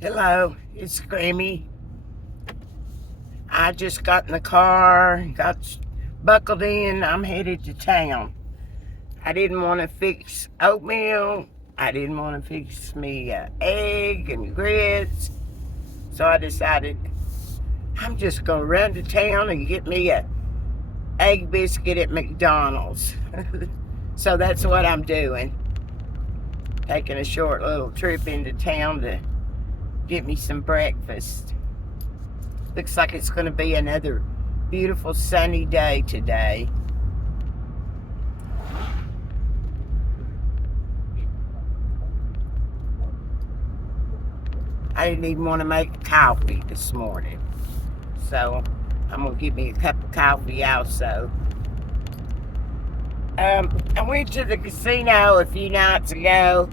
Hello, it's Grammy. I just got in the car, got buckled in. I'm headed to town. I didn't want to fix oatmeal. I didn't want to fix me egg and grits. So I decided I'm just going to run to town and get me a egg biscuit at McDonald's. So that's what I'm doing. Taking a short little trip into town to get me some breakfast. Looks like it's going to be another beautiful sunny day today. I didn't even want to make coffee this morning. So I'm going to get me a cup of coffee also. I went to the casino a few nights ago,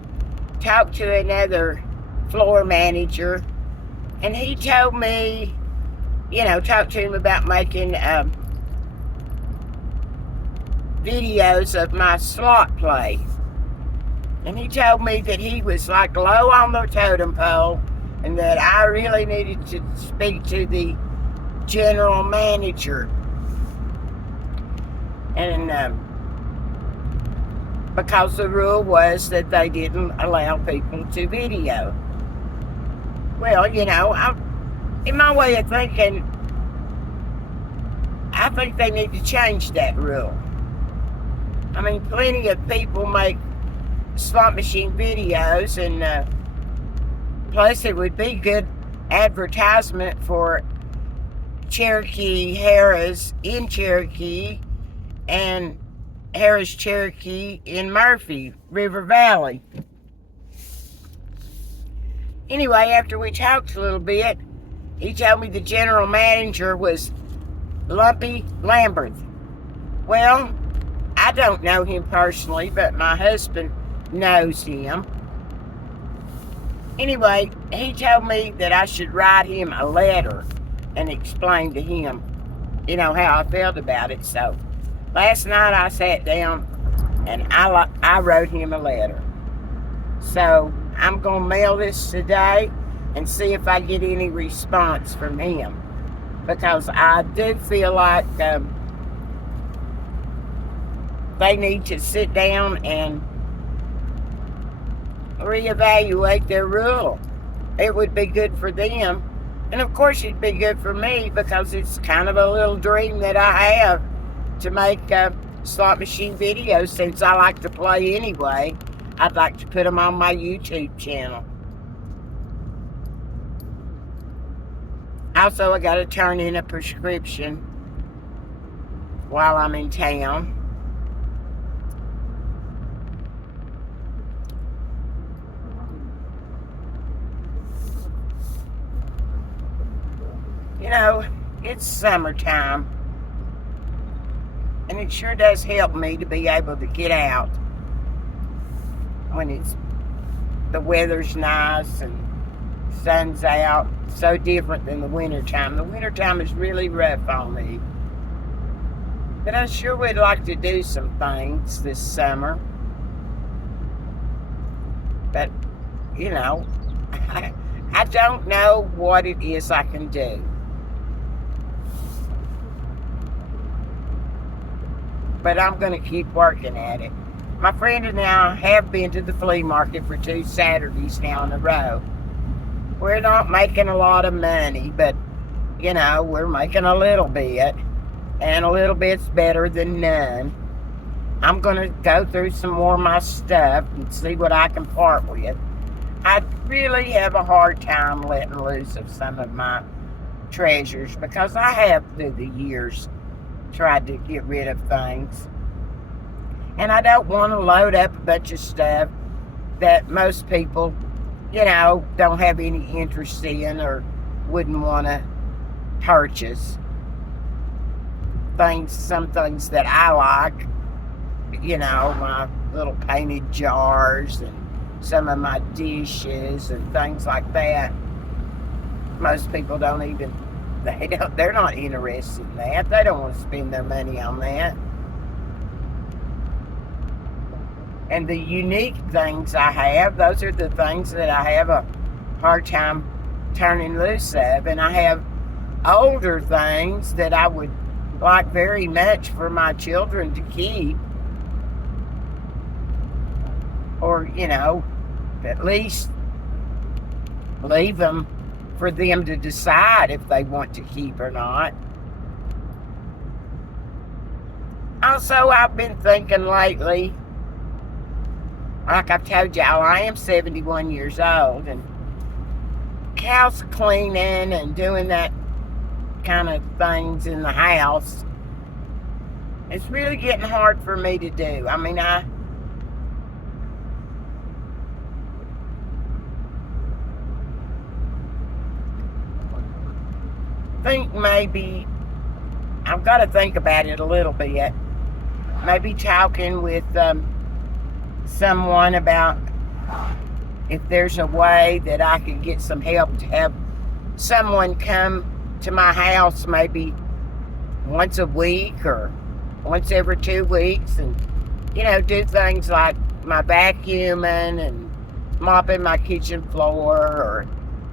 talked to another floor manager, and he told me, talked to him about making videos of my slot play. And he told me that he was like low on the totem pole and that I really needed to speak to the general manager. And because the rule was that they didn't allow people to video. Well, in my way of thinking, I think they need to change that rule. I mean, plenty of people make slot machine videos, and plus it would be good advertisement for Cherokee Harrah's in Cherokee and Harrah's Cherokee in Murphy, River Valley. Anyway, after we talked a little bit, he told me the general manager was Lumpy Lambert. Well, I don't know him personally, but my husband knows him. Anyway, he told me that I should write him a letter and explain to him, how I felt about it. So last night I sat down and I wrote him a letter. So I'm going to mail this today and see if I get any response from him. Because I do feel like they need to sit down and reevaluate their rule. It would be good for them. And of course it'd be good for me because it's kind of a little dream that I have to make slot machine videos since I like to play anyway. I'd like to put them on my YouTube channel. Also, I got to turn in a prescription while I'm in town. It's summertime, and it sure does help me to be able to get out when the weather's nice and sun's out. So different than the wintertime. The wintertime is really rough on me. But I sure would like to do some things this summer. But, I don't know what it is I can do. But I'm going to keep working at it. My friend and I have been to the flea market for 2 Saturdays now in a row. We're not making a lot of money, but, we're making a little bit. And a little bit's better than none. I'm going to go through some more of my stuff and see what I can part with. I really have a hard time letting loose of some of my treasures because I have, through the years, tried to get rid of things. And I don't want to load up a bunch of stuff that most people, don't have any interest in or wouldn't want to purchase. Some things that I like, my little painted jars and some of my dishes and things like that. Most people they're not interested in that. They don't want to spend their money on that. And the unique things I have, those are the things that I have a hard time turning loose of. And I have older things that I would like very much for my children to keep, or, at least leave them for them to decide if they want to keep or not. Also, I've been thinking lately, like I've told y'all, I am 71 years old, and house cleaning and doing that kind of things in the house, it's really getting hard for me to do. I mean, I think maybe I've got to think about it a little bit. Maybe talking with someone about if there's a way that I could get some help to have someone come to my house maybe once a week or once every 2 weeks and, do things like my vacuuming and mopping my kitchen floor or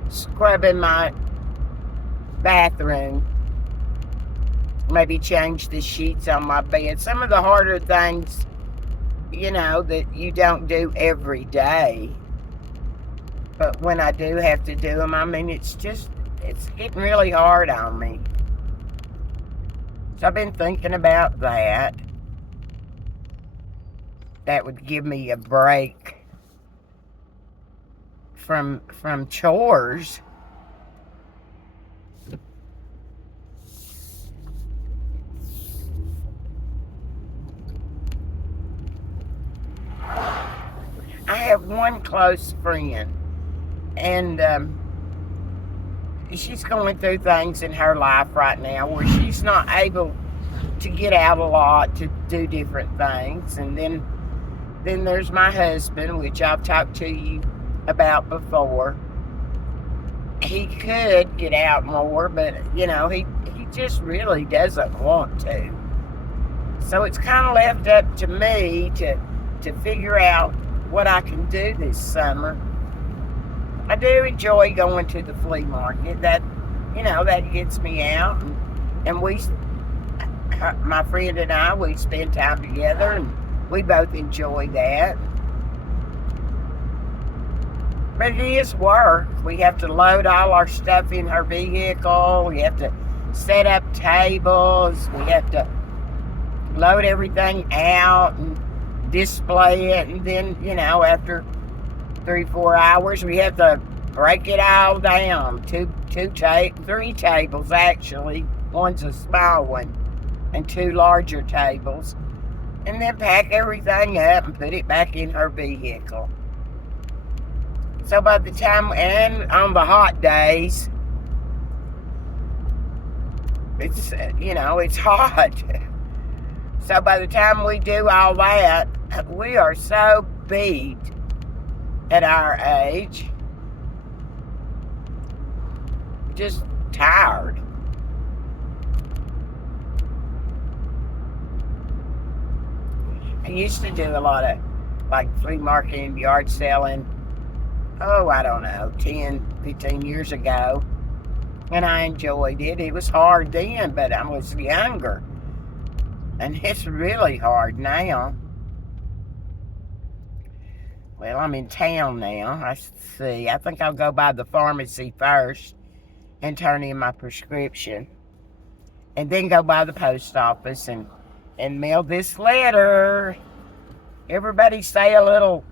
scrubbing my bathroom. Maybe change the sheets on my bed. Some of the harder things, that you don't do every day. But when I do have to do them, I mean, it's getting really hard on me. So I've been thinking about that. That would give me a break from chores. I have one close friend, and she's going through things in her life right now where she's not able to get out a lot to do different things. And then there's my husband, which I've talked to you about before. He could get out more, but he just really doesn't want to. So it's kind of left up to me to figure out what I can do this summer. I do enjoy going to the flea market. That gets me out, and we, my friend and I, we spend time together, and we both enjoy that. But it is work. We have to load all our stuff in her vehicle. We have to set up tables. We have to load everything out and display it, and then after 3-4 hours we have to break it all down. Three tables actually. One's a small one and 2 larger tables, and then pack everything up and put it back in her vehicle. So by the time, and on the hot days, it's it's hot. So by the time we do all that, we are so beat at our age. Just tired. I used to do a lot of flea market and yard selling, I don't know, 10, 15 years ago. And I enjoyed it. It was hard then, but I was younger. And it's really hard now. Well, I'm in town now. I think I'll go by the pharmacy first and turn in my prescription. And then go by the post office and mail this letter. Everybody say a little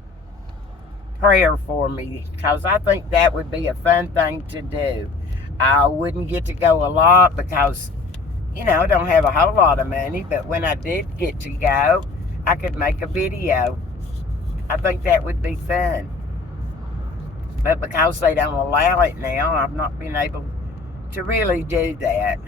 prayer for me, because I think that would be a fun thing to do. I wouldn't get to go a lot because I don't have a whole lot of money, but when I did get to go, I could make a video. I think that would be fun. But because they don't allow it now, I've not been able to really do that.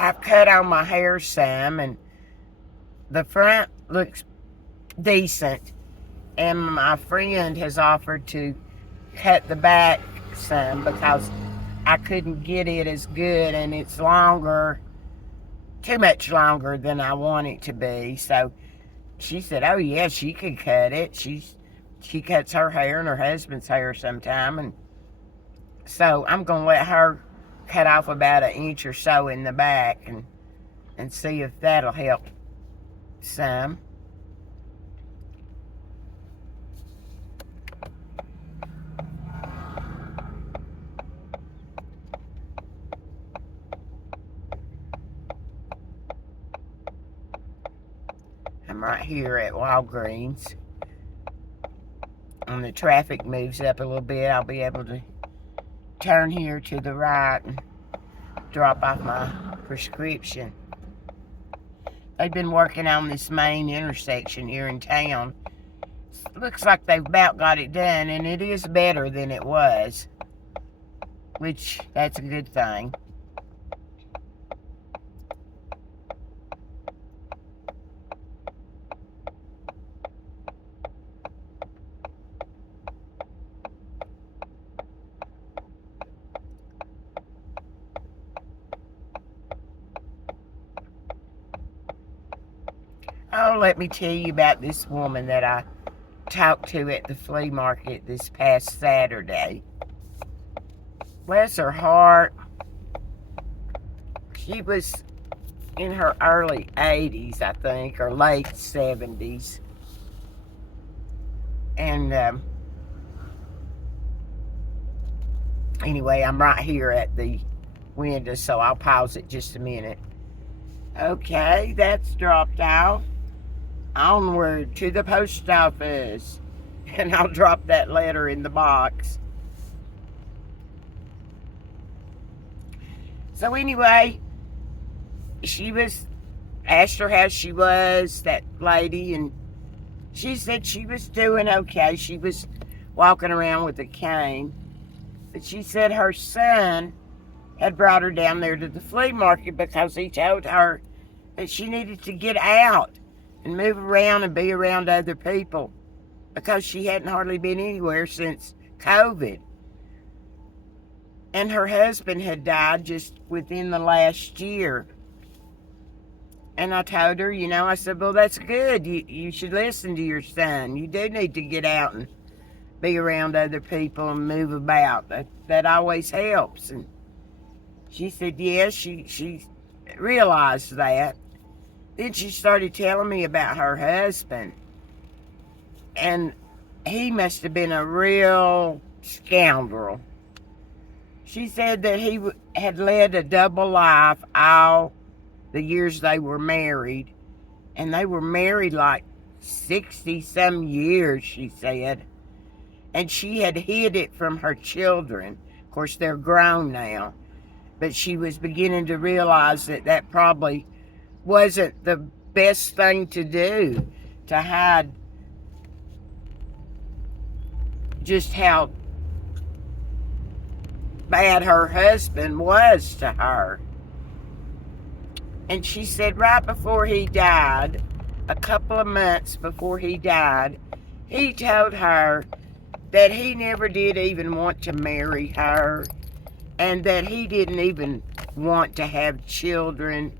I've cut on my hair some, and the front looks decent. And my friend has offered to cut the back some because I couldn't get it as good, and it's longer, too much longer than I want it to be. So she said, oh yeah, she could cut it. She cuts her hair and her husband's hair sometime, and so I'm gonna let her cut off about an inch or so in the back and see if that'll help some. I'm right here at Walgreens. When the traffic moves up a little bit, I'll be able to turn here to the right and drop off my prescription. They've been working on this main intersection here in town. Looks like they've about got it done, and it is better than it was, which that's a good thing. Oh, let me tell you about this woman that I talked to at the flea market this past Saturday. Bless her heart. She was in her early 80s, I think, or late 70s. And anyway, I'm right here at the window, so I'll pause it just a minute. Okay, that's dropped out. Onward to the post office. And I'll drop that letter in the box. So anyway, asked her how she was, that lady, and she said she was doing okay. She was walking around with a cane. But she said her son had brought her down there to the flea market because he told her that she needed to get out and move around and be around other people because she hadn't hardly been anywhere since COVID. And her husband had died just within the last year. And I told her, I said, well, that's good. You should listen to your son. You do need to get out and be around other people and move about. That always helps. And she said, yes, she realized that. Then she started telling me about her husband. And he must have been a real scoundrel. She said that he had led a double life all the years they were married. And they were married like 60-some years, she said. And she had hid it from her children. Of course, they're grown now. But she was beginning to realize that probably wasn't the best thing to do, to hide just how bad her husband was to her. And she said right before he died, a couple of months before he died, he told her that he never did even want to marry her, and that he didn't even want to have children,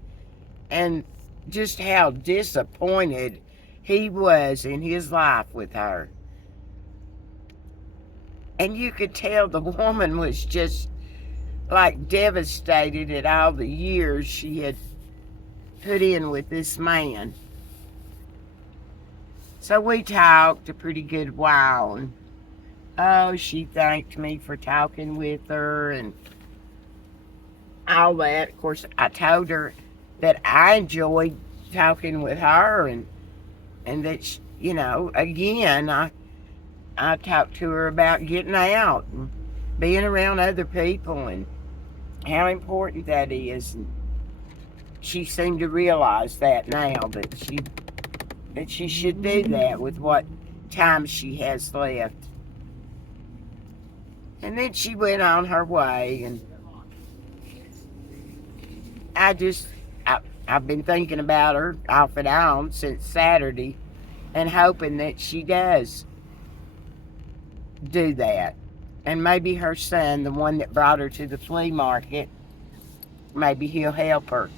and just how disappointed he was in his life with her. And you could tell the woman was just like devastated at all the years she had put in with this man. So we talked a pretty good while, and she thanked me for talking with her and all that. Of course, I told her that I enjoyed talking with her, and that she, again, I talked to her about getting out and being around other people and how important that is. And she seemed to realize that now, that she should do that with what time she has left. And then she went on her way, and I've been thinking about her off and on since Saturday, and hoping that she does do that And maybe her son, the one that brought her to the flea market, maybe he'll help her.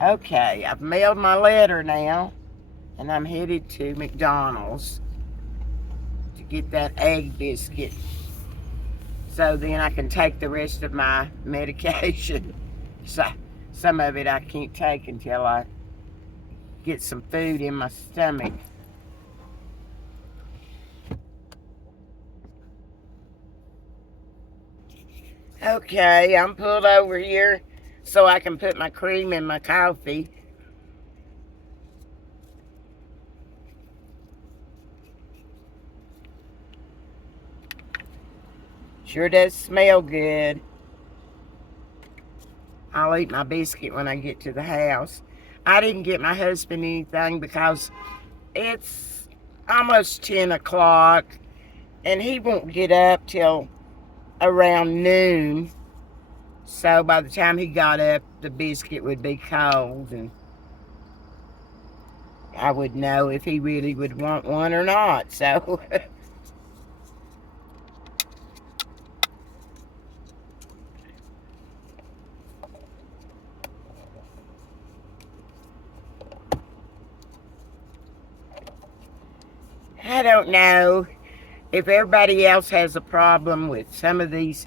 Okay, I've mailed my letter now, and I'm headed to McDonald's to get that egg biscuit, so then I can take the rest of my medication. So some of it I can't take until I get some food in my stomach. Okay, I'm pulled over here so I can put my cream in my coffee. Sure does smell good. I'll eat my biscuit when I get to the house. I didn't get my husband anything because it's almost 10 o'clock and he won't get up till around noon. So by the time he got up, the biscuit would be cold and I would know if he really would want one or not. So I don't know if everybody else has a problem with some of these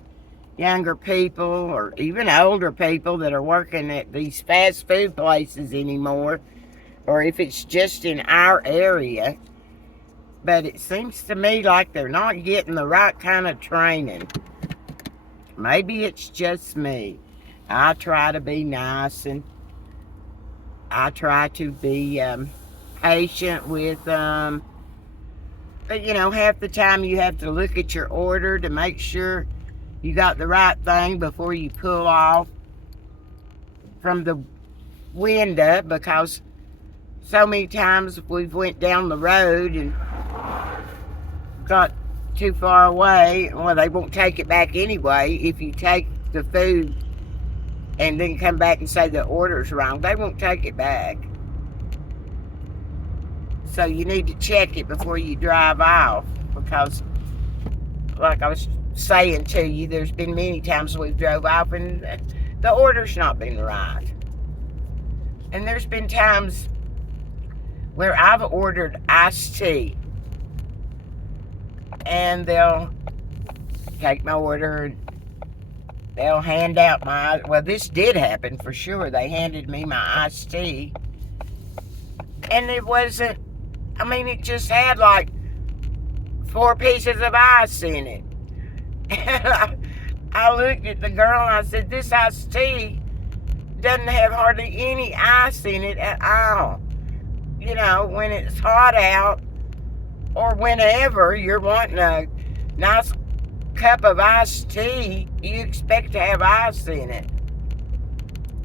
younger people or even older people that are working at these fast food places anymore, or if it's just in our area. But it seems to me like they're not getting the right kind of training. Maybe it's just me. I try to be nice and I try to be patient with them. But, you know, half the time you have to look at your order to make sure you got the right thing before you pull off from the window, because so many times we've went down the road and got too far away. Well, they won't take it back anyway. If you take the food and then come back and say the order's wrong, they won't take it back. So you need to check it before you drive off, because like I was saying to you, there's been many times we've drove off and the order's not been right. And there's been times where I've ordered iced tea and they'll take my order and they'll hand out my, well, this did happen for sure. They handed me my iced tea and it wasn't, I mean, it just had like 4 pieces of ice in it. And I looked at the girl and I said, this iced tea doesn't have hardly any ice in it at all. You know, when it's hot out or whenever you're wanting a nice cup of iced tea, you expect to have ice in it.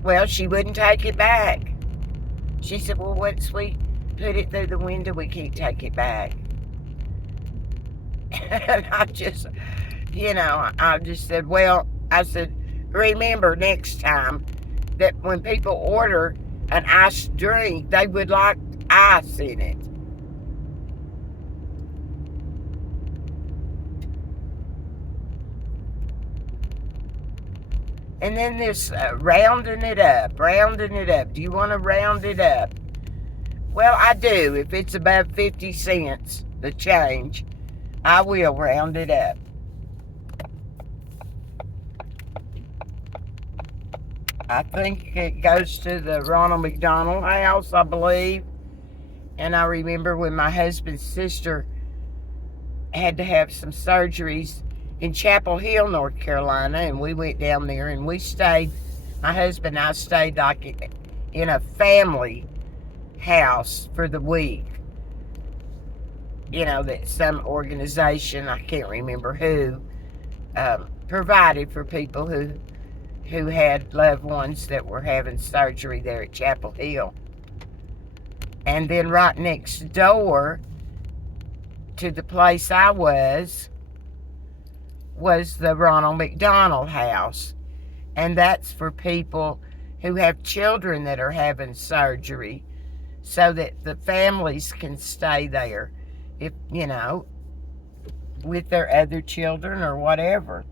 Well, she wouldn't take it back. She said, well, once we put it through the window, we can't take it back. And I just, you know, I just said, well, I said, remember next time that when people order an iced drink, they would like ice in it. And then this rounding it up. Do you want to round it up? Well, I do. If it's above 50 cents, the change, I will round it up. I think it goes to the Ronald McDonald House, I believe. And I remember when my husband's sister had to have some surgeries in Chapel Hill, North Carolina, and we went down there and we stayed, my husband and I stayed like in a family house for the week. You know, that some organization, I can't remember who, provided for people who had loved ones that were having surgery there at Chapel Hill. And then right next door to the place I was the Ronald McDonald House. And that's for people who have children that are having surgery, so that the families can stay there if, with their other children or whatever.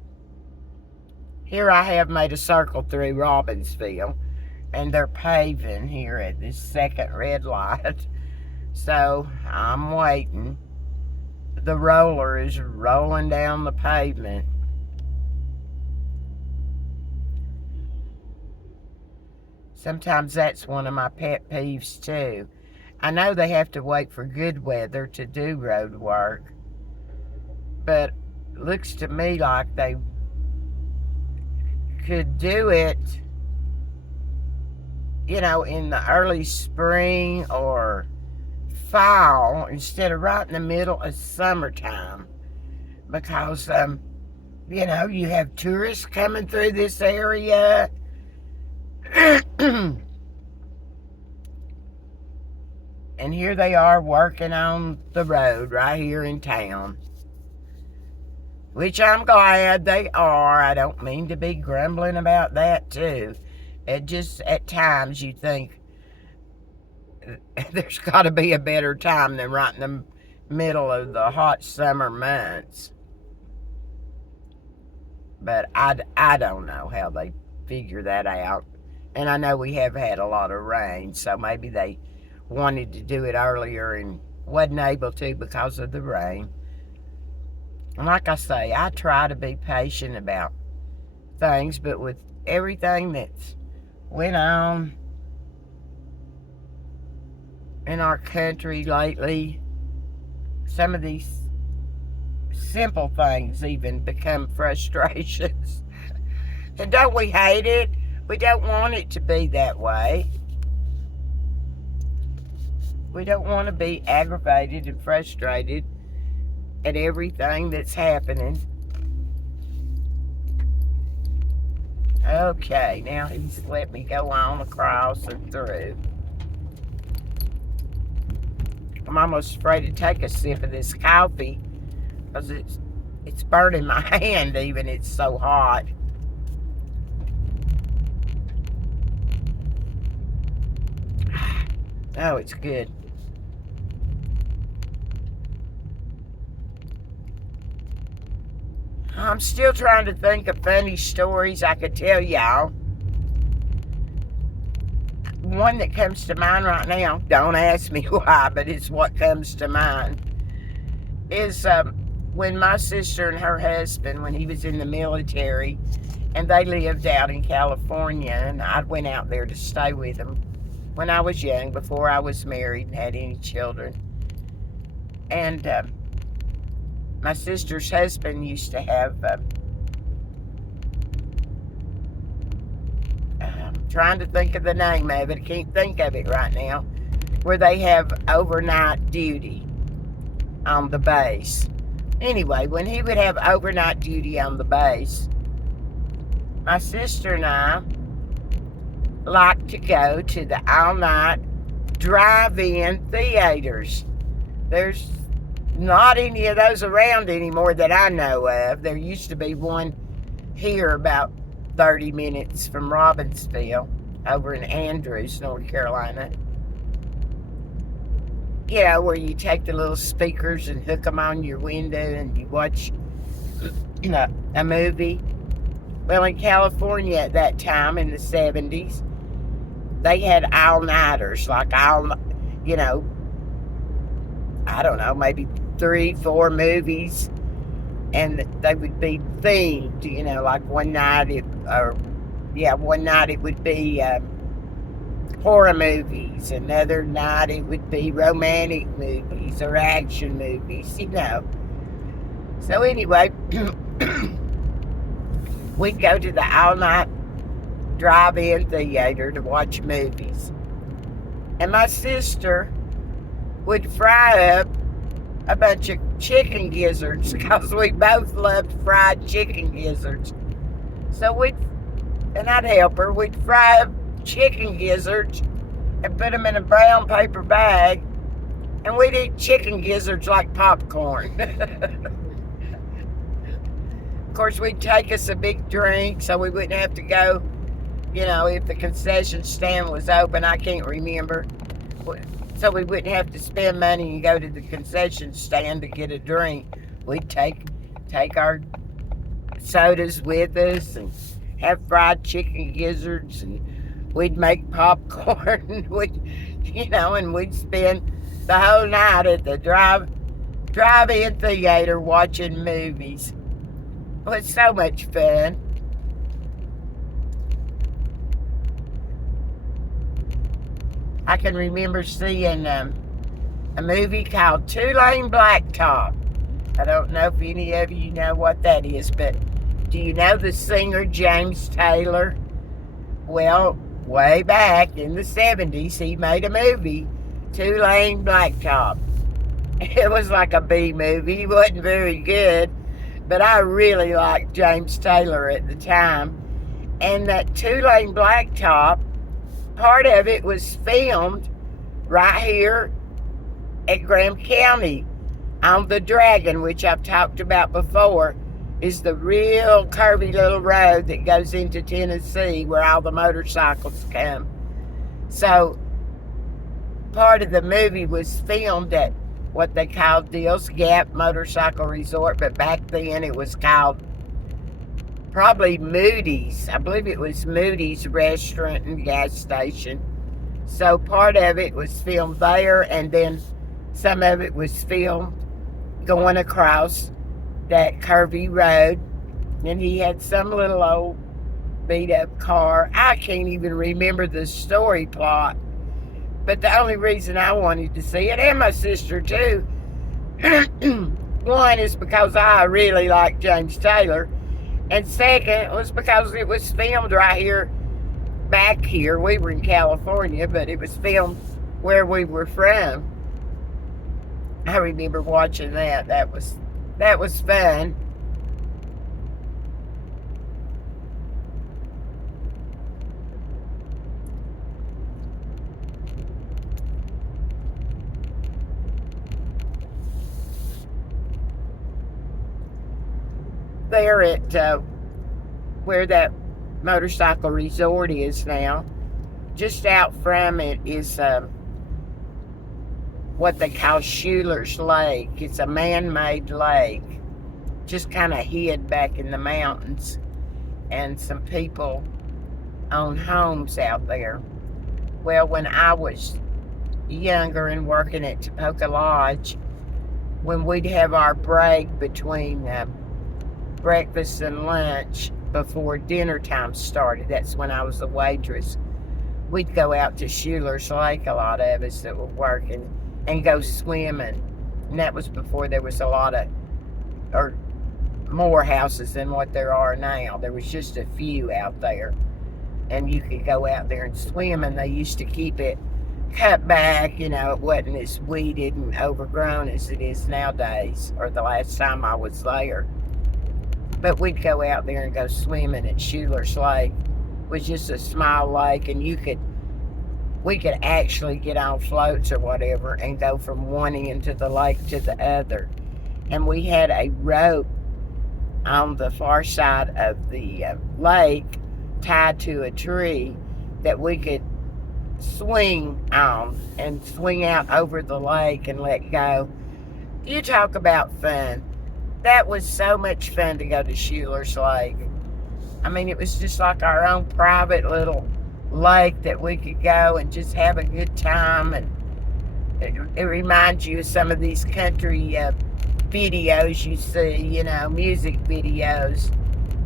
Here I have made a circle through Robbinsville, and they're paving here at this second red light. So I'm waiting. The roller is rolling down the pavement. Sometimes that's one of my pet peeves too. I know they have to wait for good weather to do road work, but it looks to me like they could do it, in the early spring or fall instead of right in the middle of summertime, because you have tourists coming through this area. And here they are working on the road right here in town, which I'm glad they are. I don't mean to be grumbling about that too. It just, at times you think there's got to be a better time than right in the middle of the hot summer months. But I don't know how they figure that out. And I know we have had a lot of rain, so maybe they wanted to do it earlier and wasn't able to because of the rain. And like I say, I try to be patient about things, but with everything that's went on in our country lately, some of these simple things even become frustrations. And don't we hate it? We don't want it to be that way. We don't want to be aggravated and frustrated at everything that's happening. Okay, now he's let me go on across and through. I'm almost afraid to take a sip of this coffee because it's burning my hand even. It's so hot. Oh, it's good. I'm still trying to think of funny stories I could tell y'all. One that comes to mind right now, don't ask me why, but it's what comes to mind, is when my sister and her husband, when he was in the military, and they lived out in California, and I went out there to stay with them when I was young, before I was married and had any children. And my sister's husband used to have, I'm trying to think of the name of it, I can't think of it right now, where they have overnight duty on the base. Anyway, when he would have overnight duty on the base, my sister and I like to go to the all-night drive-in theaters. There's not any of those around anymore that I know of. There used to be one here about 30 minutes from Robbinsville over in Andrews, North Carolina. Where you take the little speakers and hook them on your window and you watch, a movie. Well, in California at that time, in the 70s, they had all-nighters, like I don't know, maybe 3-4 movies, and they would be themed, like one night it would be horror movies, another night it would be romantic movies or action movies, So anyway, we'd go to the all-night drive-in theater to watch movies. And my sister would fry up a bunch of chicken gizzards because we both loved fried chicken gizzards. So I'd help her. We'd fry up chicken gizzards and put them in a brown paper bag, and we'd eat chicken gizzards like popcorn. Of course, we'd take us a big drink so we wouldn't have to go, if the concession stand was open. I can't remember. so we wouldn't have to spend money and go to the concession stand to get a drink. We'd take our sodas with us and have fried chicken gizzards, and we'd make popcorn. And we'd spend the whole night at the drive-in theater watching movies. It was so much fun. I can remember seeing a movie called Two-Lane Blacktop. I don't know if any of you know what that is, but do you know the singer James Taylor? Well, way back in the 70s, he made a movie, Two-Lane Blacktop. It was like a B movie. It wasn't very good, but I really liked James Taylor at the time. And that Two-Lane Blacktop, part of it was filmed right here at Graham County on the Dragon, which I've talked about before, is the real curvy little road that goes into Tennessee where all the motorcycles come. So part of the movie was filmed at what they called Deals Gap Motorcycle Resort, but back then it was called probably Moody's. I believe it was Moody's Restaurant and Gas Station. So part of it was filmed there, and then some of it was filmed going across that curvy road. And he had some little old beat up car. I can't even remember the story plot, but the only reason I wanted to see it, and my sister too, one is because I really like James Taylor, and second was because it was filmed right here, back here. We were in California, but it was filmed where we were from. I remember watching that. That was fun. There at where that motorcycle resort is now, just out from it is what they call Schuler's Lake. It's a man-made lake, just kind of hid back in the mountains, and some people own homes out there. Well, when I was younger and working at Tapoca Lodge, when we'd have our break between breakfast and lunch before dinner time started, that's when I was a waitress, we'd go out to Schuler's Lake, a lot of us that were working, and go swimming. And that was before there was a lot of, or more houses than what there are now. There was just a few out there, and you could go out there and swim, and they used to keep it cut back, it wasn't as weeded and overgrown as it is nowadays, or the last time I was there. But we'd go out there and go swimming at Schuler's Lake. It was just a small lake, and we could actually get on floats or whatever and go from one end of the lake to the other. And we had a rope on the far side of the lake tied to a tree that we could swing on and swing out over the lake and let go. You talk about fun. That was so much fun to go to Schuler's Lake. I mean, it was just like our own private little lake that we could go and just have a good time. And it reminds you of some of these country videos you see, music videos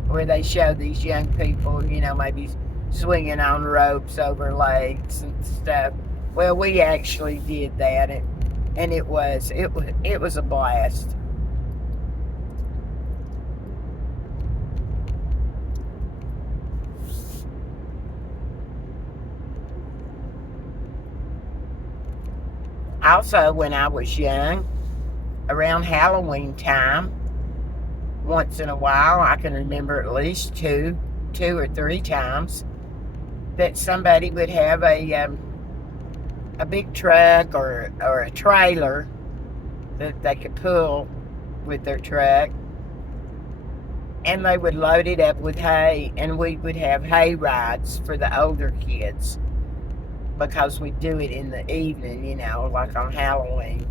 where they show these young people, maybe swinging on ropes over lakes and stuff. Well, we actually did that, and it was a blast. Also, when I was young, around Halloween time, once in a while, I can remember at least two or three times, that somebody would have a big truck or a trailer that they could pull with their truck, and they would load it up with hay, and we would have hay rides for the older kids. because we do it in the evening, like on Halloween.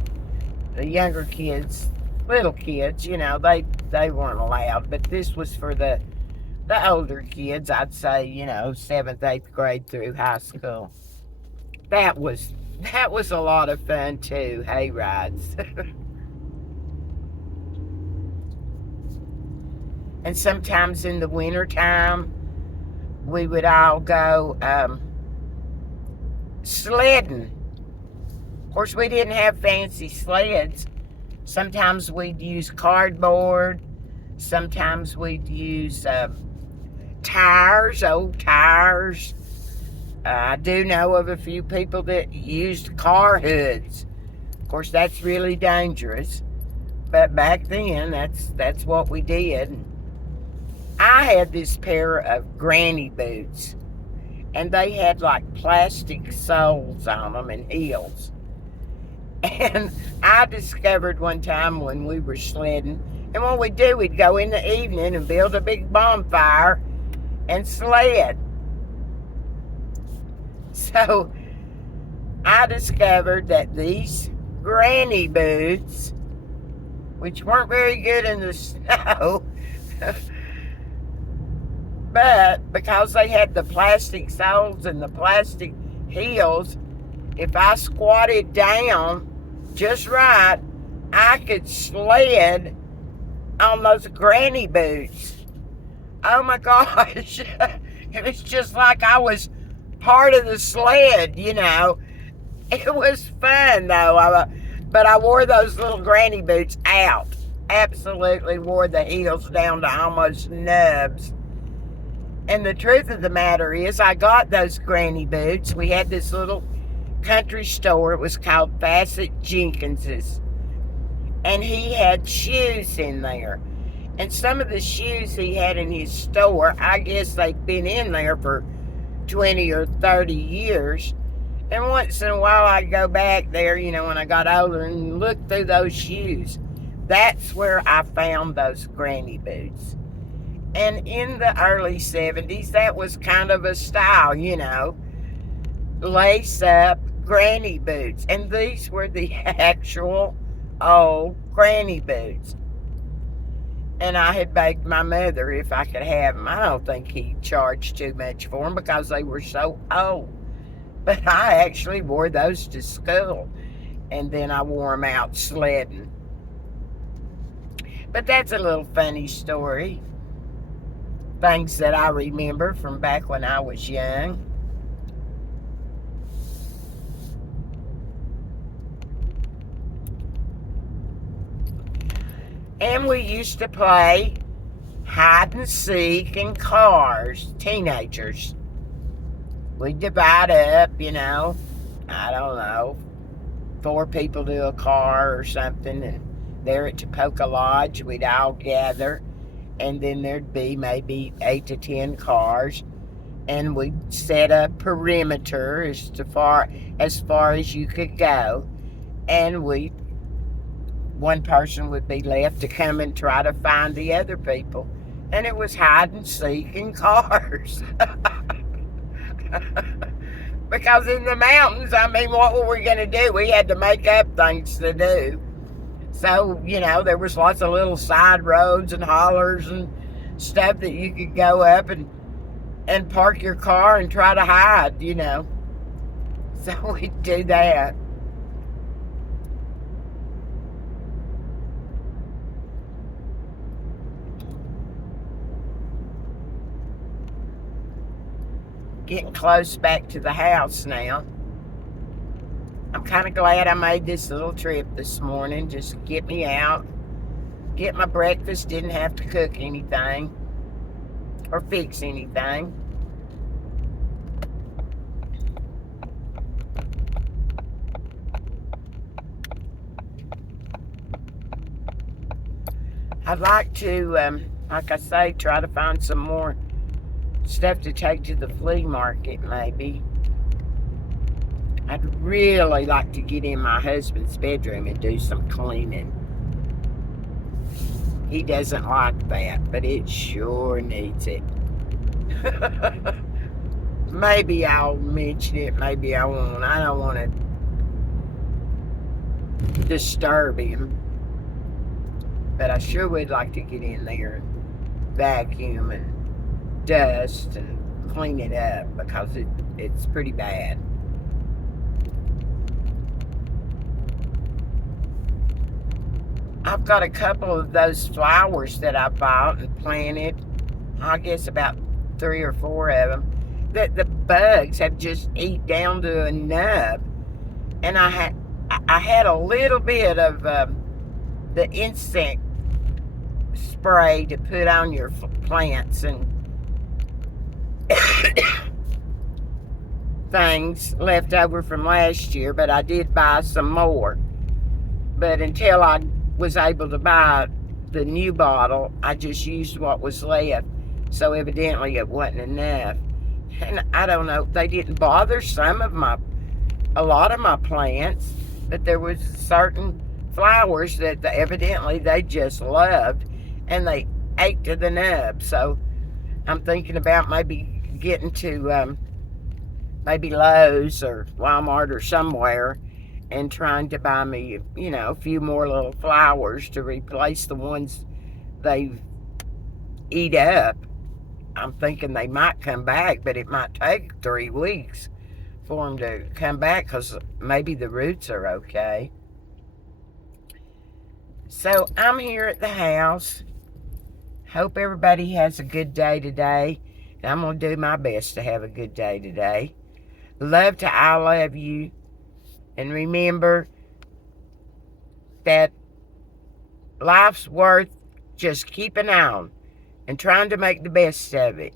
The younger kids, little kids, they weren't allowed, but this was for the older kids. I'd say, 7th, 8th grade through high school. That was a lot of fun too, hay rides. And sometimes in the wintertime, we would all go sledding. Of course, we didn't have fancy sleds. Sometimes we'd use cardboard. Sometimes we'd use tires, old tires. I do know of a few people that used car hoods. Of course, that's really dangerous. But back then, that's what we did. I had this pair of granny boots, and they had like plastic soles on them and heels. And I discovered one time when we were sledding, and what we'd do, we'd go in the evening and build a big bonfire and sled. So I discovered that these granny boots, which weren't very good in the snow, but because they had the plastic soles and the plastic heels, if I squatted down just right, I could sled on those granny boots. Oh my gosh. It was just like I was part of the sled, It was fun though. But I wore those little granny boots out. Absolutely wore the heels down to almost nubs. And the truth of the matter is, I got those granny boots. We had this little country store. It was called Bassett Jenkins's. And he had shoes in there. And some of the shoes he had in his store, I guess they'd been in there for 20 or 30 years. And once in a while I'd go back there, when I got older, and look through those shoes. That's where I found those granny boots. And in the early 70s, that was kind of a style, lace up granny boots. And these were the actual old granny boots. And I had begged my mother if I could have them. I don't think he charged too much for them because they were so old. But I actually wore those to school. And then I wore them out sledding. But that's a little funny story. Things that I remember from back when I was young. And we used to play hide and seek in cars, teenagers. We'd divide up, I don't know, 4 people to a car or something. And there at Topeka Lodge, we'd all gather. And then there'd be maybe 8 to 10 cars. And we'd set a perimeter as far as you could go. And one person would be left to come and try to find the other people. And it was hide and seek in cars. Because in the mountains, what were we going to do? We had to make up things to do. So, there was lots of little side roads and hollers and stuff that you could go up and park your car and try to hide, So we'd do that. Getting close back to the house now. I'm kind of glad I made this little trip this morning. Just to get me out, get my breakfast, didn't have to cook anything or fix anything. I'd like to, like I say, try to find some more stuff to take to the flea market, maybe. I'd really like to get in my husband's bedroom and do some cleaning. He doesn't like that, but it sure needs it. maybe I'll mention it, maybe I won't. I don't want to disturb him. But I sure would like to get in there and vacuum and dust and clean it up because it's pretty bad. I've got a couple of those flowers that I bought and planted. I guess about 3 or 4 of them. That the bugs have just eat down to a nub. And I had a little bit of the insect spray to put on your plants and things left over from last year, but I did buy some more. But until I was able to buy the new bottle, I just used what was left. So evidently it wasn't enough. And I don't know, they didn't bother a lot of my plants, but there was certain flowers that evidently they just loved, and they ate to the nub. So I'm thinking about maybe getting to maybe Lowe's or Walmart or somewhere and trying to buy me, a few more little flowers to replace the ones they eat up. I'm thinking they might come back, but it might take 3 weeks for them to come back because maybe the roots are okay. So I'm here at the house. Hope everybody has a good day today. And I'm going to do my best to have a good day today. Love to I love you. And remember that life's worth just keeping on and trying to make the best of it.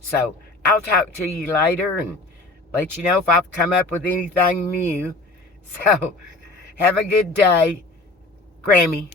So I'll talk to you later and let you know if I've come up with anything new. So have a good day, Grammy.